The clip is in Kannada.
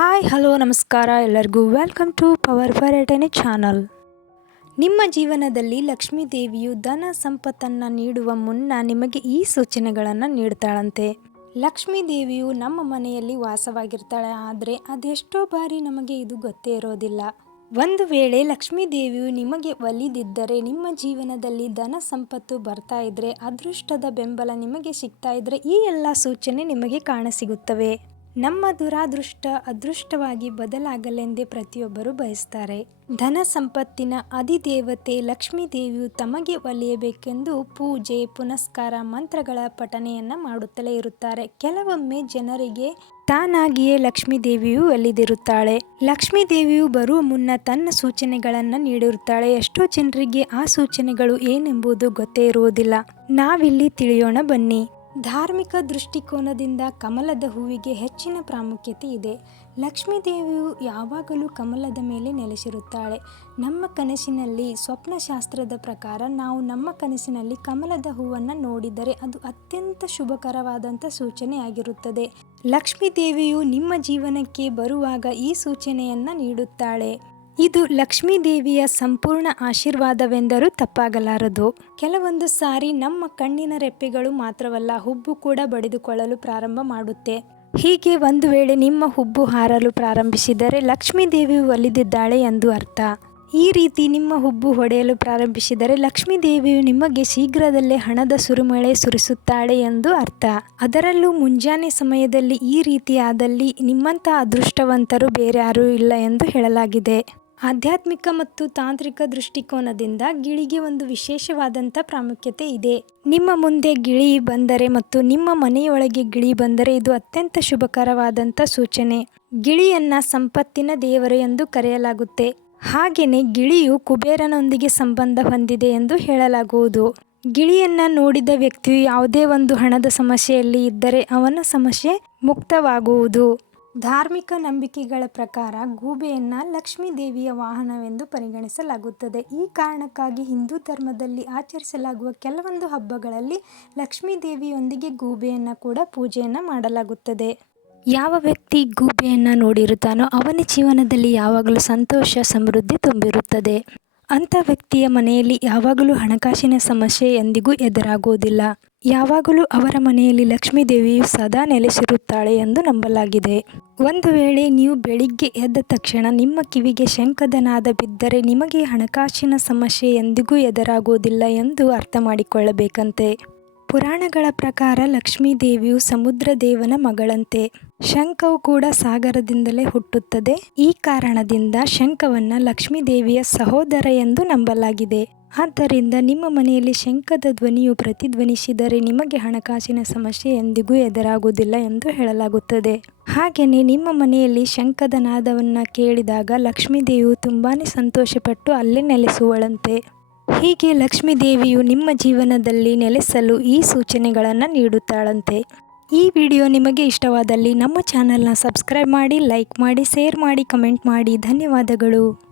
ಹಾಯ್ ಹಲೋ ನಮಸ್ಕಾರ ಎಲ್ಲರಿಗೂ ವೆಲ್ಕಮ್ ಟು ಪವರ್ ಫಾರ್ ಎಟನಿ ಚಾನಲ್. ನಿಮ್ಮ ಜೀವನದಲ್ಲಿ ಲಕ್ಷ್ಮೀ ದೇವಿಯು ಧನ ಸಂಪತ್ತನ್ನು ನೀಡುವ ಮುನ್ನ ನಿಮಗೆ ಈ ಸೂಚನೆಗಳನ್ನು ನೀಡ್ತಾಳಂತೆ. ಲಕ್ಷ್ಮೀ ದೇವಿಯು ನಮ್ಮ ಮನೆಯಲ್ಲಿ ವಾಸವಾಗಿರ್ತಾಳೆ, ಆದರೆ ಅದೆಷ್ಟೋ ಬಾರಿ ನಮಗೆ ಇದು ಗೊತ್ತೇ ಇರೋದಿಲ್ಲ. ಒಂದು ವೇಳೆ ಲಕ್ಷ್ಮೀ ದೇವಿಯು ನಿಮಗೆ ಒಲಿದಿದ್ದರೆ, ನಿಮ್ಮ ಜೀವನದಲ್ಲಿ ಧನ ಸಂಪತ್ತು ಬರ್ತಾ ಇದ್ರೆ, ಅದೃಷ್ಟದ ಬೆಂಬಲ ನಿಮಗೆ ಸಿಗ್ತಾ ಇದ್ರೆ ಈ ಎಲ್ಲ ಸೂಚನೆ ನಿಮಗೆ ಕಾಣಸಿಗುತ್ತವೆ. ನಮ್ಮ ದುರಾದೃಷ್ಟ ಅದೃಷ್ಟವಾಗಿ ಬದಲಾಗಲೆಂದೇ ಪ್ರತಿಯೊಬ್ಬರು ಬಯಸ್ತಾರೆ. ಧನ ಸಂಪತ್ತಿನ ಅಧಿದೇವತೆ ಲಕ್ಷ್ಮೀ ದೇವಿಯು ತಮಗೆ ಒಲಿಯಬೇಕೆಂದು ಪೂಜೆ ಪುನಸ್ಕಾರ ಮಂತ್ರಗಳ ಪಠನೆಯನ್ನ ಮಾಡುತ್ತಲೇ ಇರುತ್ತಾರೆ. ಕೆಲವೊಮ್ಮೆ ಜನರಿಗೆ ತಾನಾಗಿಯೇ ಲಕ್ಷ್ಮೀ ದೇವಿಯು ಒಲಿದಿರುತ್ತಾಳೆ. ಲಕ್ಷ್ಮೀ ದೇವಿಯು ಬರುವ ಮುನ್ನ ತನ್ನ ಸೂಚನೆಗಳನ್ನು ನೀಡಿರುತ್ತಾಳೆ. ಎಷ್ಟೋ ಜನರಿಗೆ ಆ ಸೂಚನೆಗಳು ಏನೆಂಬುದು ಗೊತ್ತೇ ಇರುವುದಿಲ್ಲ. ನಾವಿಲ್ಲಿ ತಿಳಿಯೋಣ ಬನ್ನಿ. ಧಾರ್ಮಿಕ ದೃಷ್ಟಿಕೋನದಿಂದ ಕಮಲದ ಹೂವಿಗೆ ಹೆಚ್ಚಿನ ಪ್ರಾಮುಖ್ಯತೆ ಇದೆ. ಲಕ್ಷ್ಮೀ ದೇವಿಯು ಯಾವಾಗಲೂ ಕಮಲದ ಮೇಲೆ ನೆಲೆಸಿರುತ್ತಾಳೆ. ನಮ್ಮ ಕನಸಿನಲ್ಲಿ ಸ್ವಪ್ನಶಾಸ್ತ್ರದ ಪ್ರಕಾರ ನಾವು ನಮ್ಮ ಕನಸಿನಲ್ಲಿ ಕಮಲದ ಹೂವನ್ನು ನೋಡಿದರೆ ಅದು ಅತ್ಯಂತ ಶುಭಕರವಾದಂಥ ಸೂಚನೆಯಾಗಿರುತ್ತದೆ. ಲಕ್ಷ್ಮೀ ದೇವಿಯು ನಿಮ್ಮ ಜೀವನಕ್ಕೆ ಬರುವಾಗ ಈ ಸೂಚನೆಯನ್ನು ನೀಡುತ್ತಾಳೆ. ಇದು ಲಕ್ಷ್ಮೀ ದೇವಿಯ ಸಂಪೂರ್ಣ ಆಶೀರ್ವಾದವೆಂದರೂ ತಪ್ಪಾಗಲಾರದು. ಕೆಲವೊಂದು ಸಾರಿ ನಮ್ಮ ಕಣ್ಣಿನ ರೆಪ್ಪೆಗಳು ಮಾತ್ರವಲ್ಲ, ಹುಬ್ಬು ಕೂಡ ಬಡಿದುಕೊಳ್ಳಲು ಪ್ರಾರಂಭ ಮಾಡುತ್ತೆ. ಹೀಗೆ ಒಂದು ವೇಳೆ ನಿಮ್ಮ ಹುಬ್ಬು ಹಾರಲು ಪ್ರಾರಂಭಿಸಿದರೆ ಲಕ್ಷ್ಮೀ ದೇವಿಯು ಒಲಿದಿದ್ದಾಳೆ ಎಂದು ಅರ್ಥ. ಈ ರೀತಿ ನಿಮ್ಮ ಹುಬ್ಬು ಹೊಡೆಯಲು ಪ್ರಾರಂಭಿಸಿದರೆ ಲಕ್ಷ್ಮೀ ದೇವಿಯು ನಿಮಗೆ ಶೀಘ್ರದಲ್ಲೇ ಹಣದ ಸುರಿಮಳೆ ಸುರಿಸುತ್ತಾಳೆ ಎಂದು ಅರ್ಥ. ಅದರಲ್ಲೂ ಮುಂಜಾನೆ ಸಮಯದಲ್ಲಿ ಈ ರೀತಿ ಆದಲ್ಲಿ ನಿಮ್ಮಂಥ ಅದೃಷ್ಟವಂತರು ಬೇರೆ ಯಾರೂ ಇಲ್ಲ ಎಂದು ಹೇಳಲಾಗಿದೆ. ಆಧ್ಯಾತ್ಮಿಕ ಮತ್ತು ತಾಂತ್ರಿಕ ದೃಷ್ಟಿಕೋನದಿಂದ ಗಿಳಿಗೆ ಒಂದು ವಿಶೇಷವಾದಂಥ ಪ್ರಾಮುಖ್ಯತೆ ಇದೆ. ನಿಮ್ಮ ಮುಂದೆ ಗಿಳಿ ಬಂದರೆ ಮತ್ತು ನಿಮ್ಮ ಮನೆಯೊಳಗೆ ಗಿಳಿ ಬಂದರೆ ಇದು ಅತ್ಯಂತ ಶುಭಕರವಾದಂಥ ಸೂಚನೆ. ಗಿಳಿಯನ್ನ ಸಂಪತ್ತಿನ ದೇವರು ಎಂದು ಕರೆಯಲಾಗುತ್ತೆ. ಹಾಗೆಯೇ ಗಿಳಿಯು ಕುಬೇರನೊಂದಿಗೆ ಸಂಬಂಧ ಹೊಂದಿದೆ ಎಂದು ಹೇಳಲಾಗುವುದು. ಗಿಳಿಯನ್ನ ನೋಡಿದ ವ್ಯಕ್ತಿಯು ಯಾವುದೇ ಒಂದು ಹಣದ ಸಮಸ್ಯೆಯಲ್ಲಿ ಇದ್ದರೆ ಅವನ ಸಮಸ್ಯೆ ಮುಕ್ತವಾಗುವುದು. ಧಾರ್ಮಿಕ ನಂಬಿಕೆಗಳ ಪ್ರಕಾರ ಗೂಬೆಯನ್ನ ಲಕ್ಷ್ಮೀ ದೇವಿಯ ವಾಹನವೆಂದು ಪರಿಗಣಿಸಲಾಗುತ್ತದೆ. ಈ ಕಾರಣಕ್ಕಾಗಿ ಹಿಂದೂ ಧರ್ಮದಲ್ಲಿ ಆಚರಿಸಲಾಗುವ ಕೆಲವೊಂದು ಹಬ್ಬಗಳಲ್ಲಿ ಲಕ್ಷ್ಮೀ ದೇವಿಯೊಂದಿಗೆ ಗೂಬೆಯನ್ನ ಕೂಡ ಪೂಜೆಯನ್ನು ಮಾಡಲಾಗುತ್ತದೆ. ಯಾವ ವ್ಯಕ್ತಿ ಗೂಬೆಯನ್ನು ನೋಡಿರುತ್ತಾನೋ ಅವನ ಜೀವನದಲ್ಲಿ ಯಾವಾಗಲೂ ಸಂತೋಷ ಸಮೃದ್ಧಿ ತುಂಬಿರುತ್ತದೆ. ಅಂಥ ವ್ಯಕ್ತಿಯ ಮನೆಯಲ್ಲಿ ಯಾವಾಗಲೂ ಹಣಕಾಸಿನ ಸಮಸ್ಯೆ ಎಂದಿಗೂ ಎದುರಾಗುವುದಿಲ್ಲ. ಯಾವಾಗಲೂ ಅವರ ಮನೆಯಲ್ಲಿ ಲಕ್ಷ್ಮೀ ದೇವಿಯು ಸದಾ ನೆಲೆಸಿರುತ್ತಾಳೆ ಎಂದು ನಂಬಲಾಗಿದೆ. ಒಂದು ವೇಳೆ ನೀವು ಬೆಳಿಗ್ಗೆ ಎದ್ದ ತಕ್ಷಣ ನಿಮ್ಮ ಕಿವಿಗೆ ಶಂಖದ ನಾದ ಬಿದ್ದರೆ ನಿಮಗೆ ಹಣಕಾಸಿನ ಸಮಸ್ಯೆ ಎಂದಿಗೂ ಎದುರಾಗುವುದಿಲ್ಲ ಎಂದು ಅರ್ಥ ಮಾಡಿಕೊಳ್ಳಬೇಕಂತೆ. ಪುರಾಣಗಳ ಪ್ರಕಾರ ಲಕ್ಷ್ಮೀ ದೇವಿಯು ಸಮುದ್ರ ದೇವನ ಮಗಳಂತೆ. ಶಂಖವು ಕೂಡ ಸಾಗರದಿಂದಲೇ ಹುಟ್ಟುತ್ತದೆ. ಈ ಕಾರಣದಿಂದ ಶಂಖವನ್ನ ಲಕ್ಷ್ಮೀ ದೇವಿಯ ಸಹೋದರ ಎಂದು ನಂಬಲಾಗಿದೆ. ಆದ್ದರಿಂದ ನಿಮ್ಮ ಮನೆಯಲ್ಲಿ ಶಂಖದ ಧ್ವನಿಯು ಪ್ರತಿಧ್ವನಿಸಿದರೆ ನಿಮಗೆ ಹಣಕಾಸಿನ ಸಮಸ್ಯೆ ಎಂದಿಗೂ ಎದುರಾಗುವುದಿಲ್ಲ ಎಂದು ಹೇಳಲಾಗುತ್ತದೆ. ಹಾಗೆಯೇ ನಿಮ್ಮ ಮನೆಯಲ್ಲಿ ಶಂಖದ ನಾದವನ್ನು ಕೇಳಿದಾಗ ಲಕ್ಷ್ಮೀ ದೇವಿಯು ತುಂಬಾನೇ ಸಂತೋಷಪಟ್ಟು ಅಲ್ಲೇ ನೆಲೆಸುವಳಂತೆ. ಹೀಗೆ ಲಕ್ಷ್ಮೀ ದೇವಿಯು ನಿಮ್ಮ ಜೀವನದಲ್ಲಿ ನೆಲೆಸಲು ಈ ಸೂಚನೆಗಳನ್ನು ನೀಡುತ್ತಾಳಂತೆ. ಈ ವಿಡಿಯೋ ನಿಮಗೆ ಇಷ್ಟವಾದಲ್ಲಿ ನಮ್ಮ ಚಾನಲ್ನ ಸಬ್ಸ್ಕ್ರೈಬ್ ಮಾಡಿ, ಲೈಕ್ ಮಾಡಿ, ಶೇರ್ ಮಾಡಿ, ಕಮೆಂಟ್ ಮಾಡಿ. ಧನ್ಯವಾದಗಳು.